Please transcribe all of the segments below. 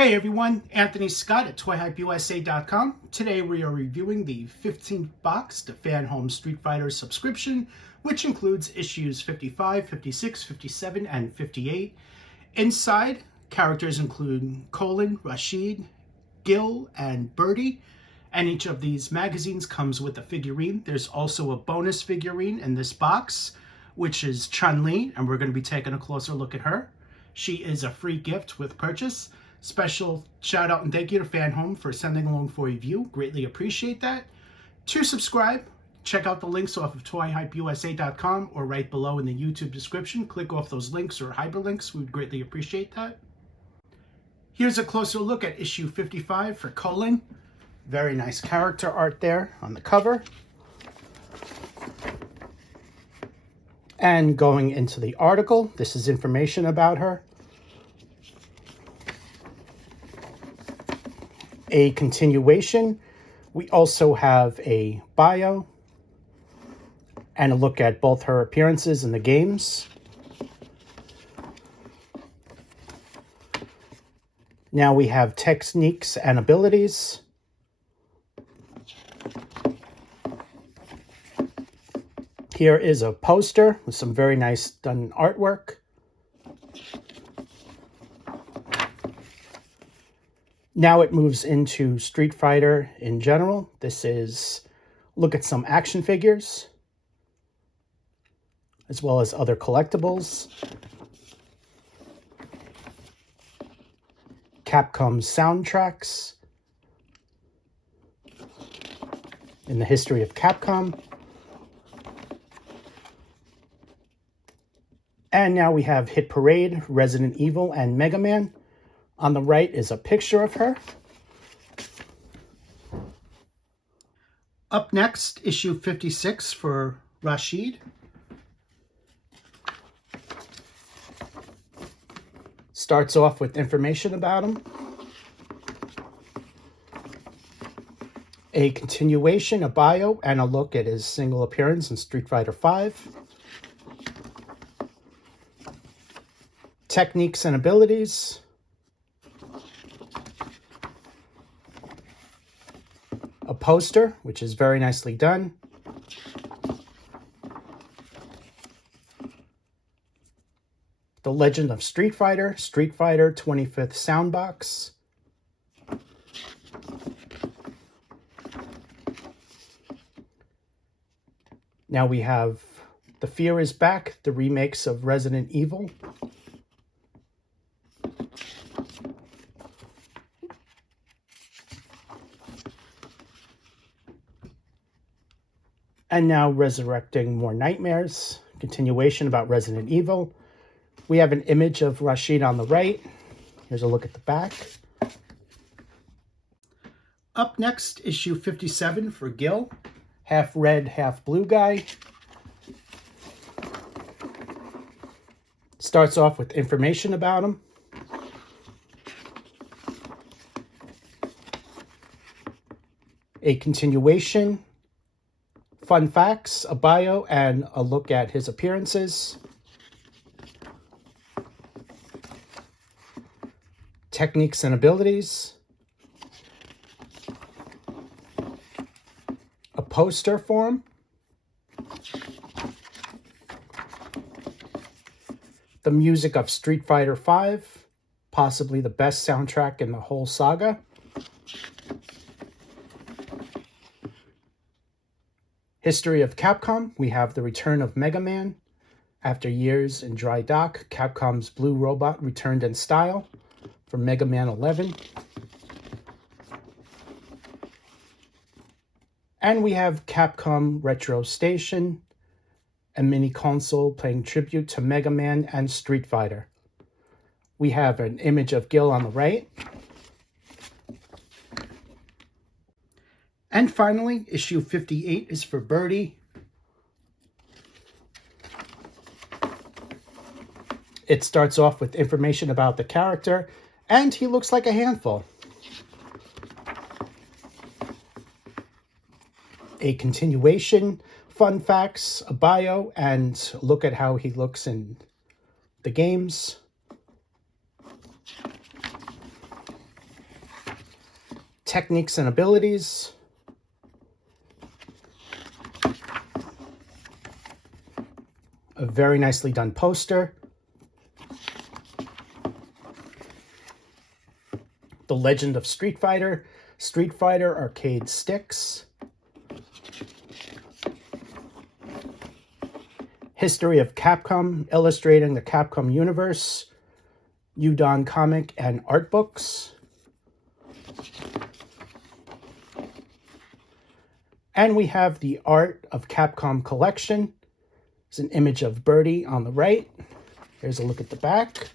Hey everyone, Anthony Scott at ToyHypeUSA.com. Today we are reviewing the 15th box to FanHome Street Fighter subscription, which includes issues 55, 56, 57, and 58. Inside, characters include Colin, Rashid, Gil, and Birdie, and each of these magazines comes with a figurine. There's also a bonus figurine in this box, which is Chun Li, and we're going to be taking a closer look at her. She is a free gift with purchase. Special shout out and thank you to FanHome for sending along for review. Greatly appreciate that. To subscribe, check out the links off of ToyHypeUSA.com or right below in the YouTube description. Click off those links or hyperlinks. We would greatly appreciate that. Here's a closer look at issue 55 for Colin. Very nice character art there on the cover. And going into the article, this is information about her. A continuation. We also have a bio and a look at both her appearances in the games. Now we have techniques and abilities. Here is a poster with some very nice done artwork. Now it moves into Street Fighter in general. This is look at some action figures, as well as other collectibles. Capcom soundtracks in the history of Capcom. And now we have Hit Parade, Resident Evil, and Mega Man. On the right is a picture of her. Up next, issue 56 for Rashid. Starts off with information about him. A continuation, a bio, and a look at his single appearance in Street Fighter V. Techniques and abilities. A poster, which is very nicely done. The Legend of Street Fighter 25th Soundbox. Now we have The Fear is Back, the remakes of Resident Evil. And now Resurrecting More Nightmares, continuation about Resident Evil. We have an image of Rashid on the right. Here's a look at the back. Up next, issue 57 for Gil. Half red, half blue guy. Starts off with information about him. A continuation. Fun facts, a bio, and a look at his appearances. Techniques and abilities. A poster for him. The music of Street Fighter V, possibly the best soundtrack in the whole saga. History of Capcom, we have the return of Mega Man. After years in dry dock, Capcom's Blue Robot returned in style for Mega Man 11. And we have Capcom Retro Station, a mini console paying tribute to Mega Man and Street Fighter. We have an image of Gil on the right. And finally, issue 58 is for Birdie. It starts off with information about the character, and he looks like a handful. A continuation, fun facts, a bio, and look at how he looks in the games. techniques and abilities. A very nicely done poster. The Legend of Street Fighter arcade sticks. History of Capcom, illustrating the Capcom universe. Udon comic and art books. And we have the Art of Capcom collection. There's an image of Birdie on the right. Here's a look at the back.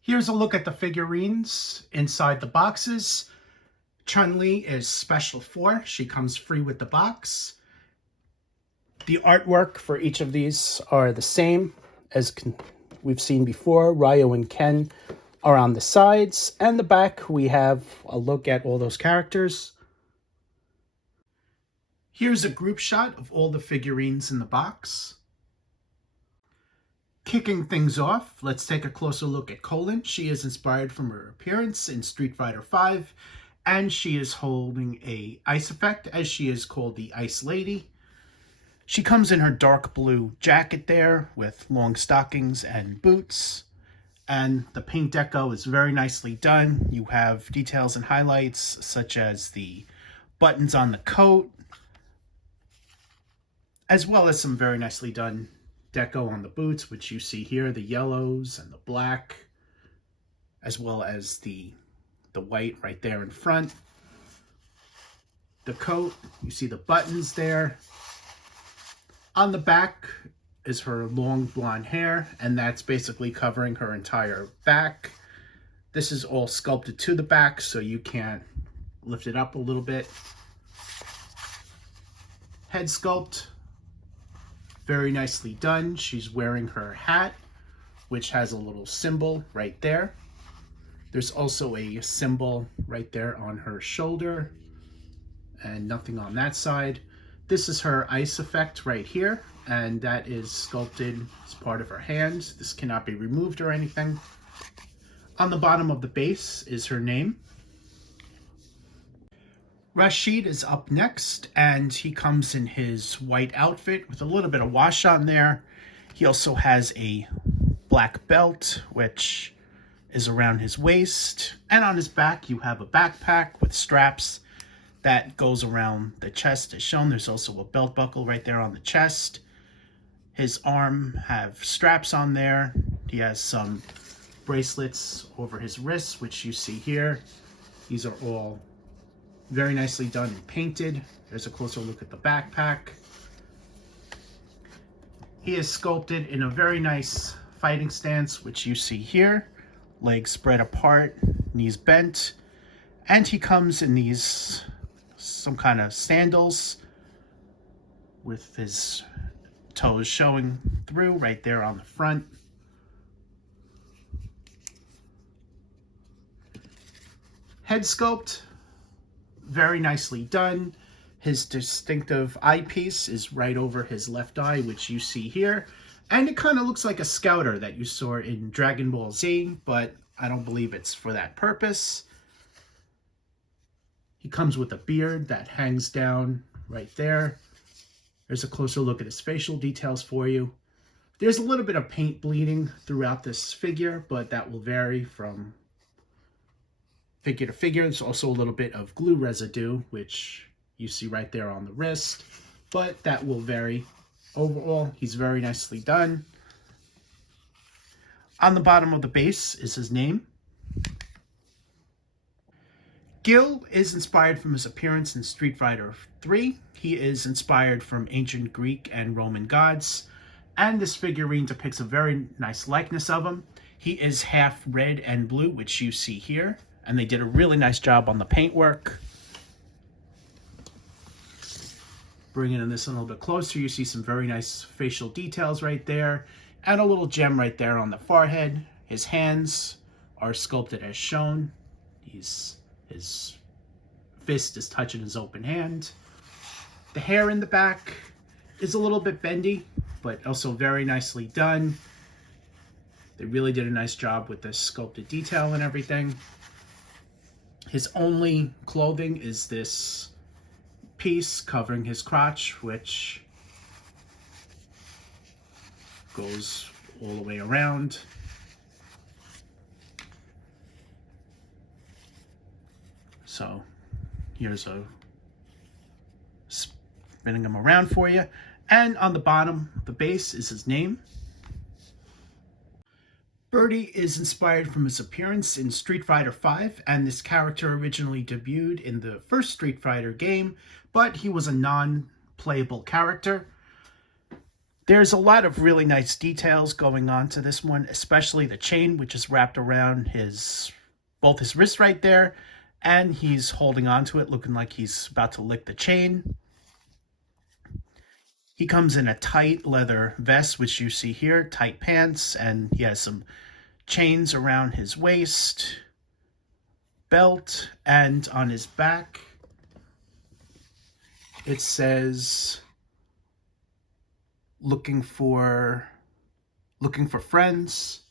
Here's a look at the figurines inside the boxes. Chun Li is special 4. She comes free with the box. The artwork for each of these are the same as we've seen before. Ryo and Ken are on the sides. And the back, we have a look at all those characters. Here's a group shot of all the figurines in the box. Kicking things off, let's take a closer look at Colin. She is inspired from her appearance in Street Fighter V, and she is holding a ice effect, as she is called the Ice Lady. She comes in her dark blue jacket there with long stockings and boots, and the paint deco is very nicely done. You have details and highlights such as the buttons on the coat, as well as some very nicely done deco on the boots, which you see here, the yellows and the black, as well as the white right there in front. The coat, you see the buttons there. On the back is her long blonde hair, and that's basically covering her entire back. This is all sculpted to the back, so you can't lift it up a little bit. Head sculpt, very nicely done. She's wearing her hat, which has a little symbol right there. There's also a symbol right there on her shoulder, and nothing on that side. This is her ice effect right here, and that is sculpted as part of her hand. This cannot be removed or anything. On the bottom of the base is her name. Rashid is up next, and he comes in his white outfit with a little bit of wash on there. He also has a black belt, which is around his waist. And on his back, you have a backpack with straps that goes around the chest as shown. There's also a belt buckle right there on the chest. His arm have straps on there. He has some bracelets over his wrists, which you see here. These are all very nicely done and painted. There's a closer look at the backpack. He is sculpted in a very nice fighting stance, which you see here. Legs spread apart, knees bent. And he comes in these some kind of sandals with his toes showing through right there on the front. Head sculpt, very nicely done. His distinctive eyepiece is right over his left eye, which you see here. And it kind of looks like a scouter that you saw in Dragon Ball Z, but I don't believe it's for that purpose. He comes with a beard that hangs down right there. There's a closer look at his facial details for you. There's a little bit of paint bleeding throughout this figure, but that will vary from figure to figure. There's also a little bit of glue residue, which you see right there on the wrist, but that will vary. Overall, he's very nicely done. On the bottom of the base is his name. Gil is inspired from his appearance in Street Fighter 3. He is inspired from ancient Greek and Roman gods, and this figurine depicts a very nice likeness of him. He is half red and blue, which you see here, and they did a really nice job on the paintwork. Bringing in this a little bit closer, you see some very nice facial details right there, and a little gem right there on the forehead. His hands are sculpted as shown. His fist is touching his open hand. The hair in the back is a little bit bendy, but also very nicely done. They really did a nice job with this sculpted detail and everything. His only clothing is this piece covering his crotch, which goes all the way around. So here's a spinning him around for you. And on the bottom, the base is his name. Birdie is inspired from his appearance in Street Fighter V, and this character originally debuted in the first Street Fighter game, but he was a non-playable character. There's a lot of really nice details going on to this one, especially the chain, which is wrapped around both his wrists right there, and he's holding on to it, looking like he's about to lick the chain. He comes in a tight leather vest, which you see here, tight pants, and he has some chains around his waist, belt, and on his back it says looking for friends.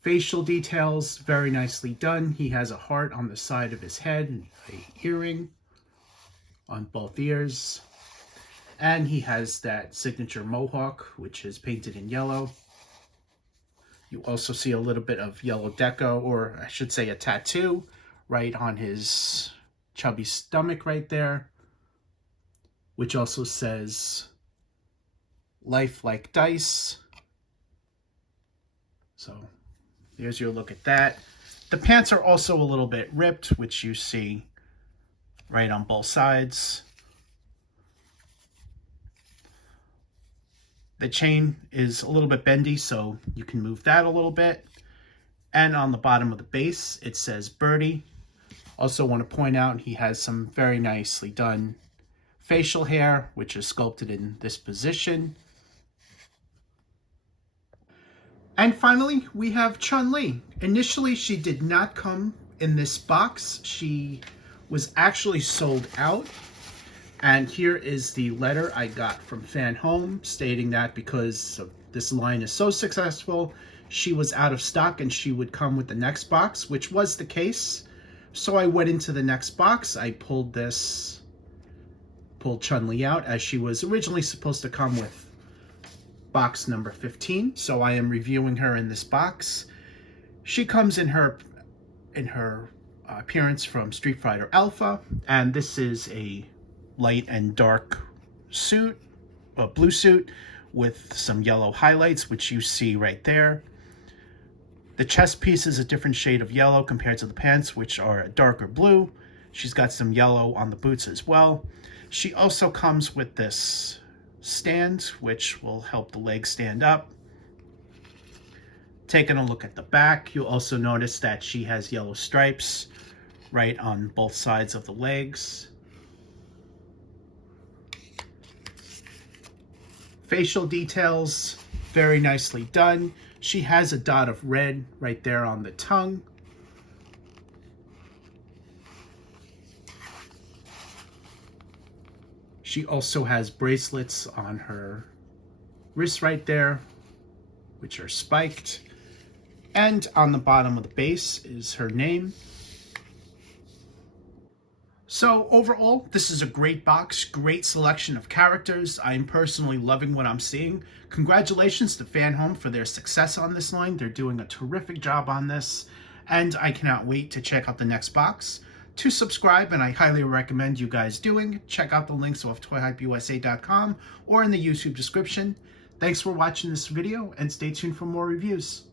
Facial details, very nicely done. He has a heart on the side of his head and an earring on both ears. And he has that signature mohawk, which is painted in yellow. You also see a little bit of yellow deco, or I should say a tattoo, right on his chubby stomach right there, which also says "Life Like Dice." So there's your look at that. The pants are also a little bit ripped, which you see right on both sides. The chain is a little bit bendy, so you can move that a little bit. And on the bottom of the base, it says Birdie. Also want to point out he has some very nicely done facial hair, which is sculpted in this position. And finally, we have Chun Li. Initially, she did not come in this box. She was actually sold out. And here is the letter I got from FanHome stating that because this line is so successful, she was out of stock and she would come with the next box, which was the case. So I went into the next box. I pulled Chun Li out, as she was originally supposed to come with box number 15. So I am reviewing her in this box. She comes in her appearance from Street Fighter Alpha, and this is a light and dark suit, a blue suit with some yellow highlights, which you see right there. The chest piece is a different shade of yellow compared to the pants, which are a darker blue. She's got some yellow on the boots as well. She also comes with this stand, which will help the legs stand up. Taking a look at the back, you'll also notice that she has yellow stripes right on both sides of the legs. Facial details, very nicely done. She has a dot of red right there on the tongue. She also has bracelets on her wrists right there, which are spiked. And on the bottom of the base is her name. So overall, this is a great box, great selection of characters. I'm personally loving what I'm seeing. Congratulations to FanHome for their success on this line. They're doing a terrific job on this, and I cannot wait to check out the next box. To subscribe, and I highly recommend you guys doing, check out the links off toyhypeusa.com or in the YouTube description. Thanks for watching this video, and stay tuned for more reviews.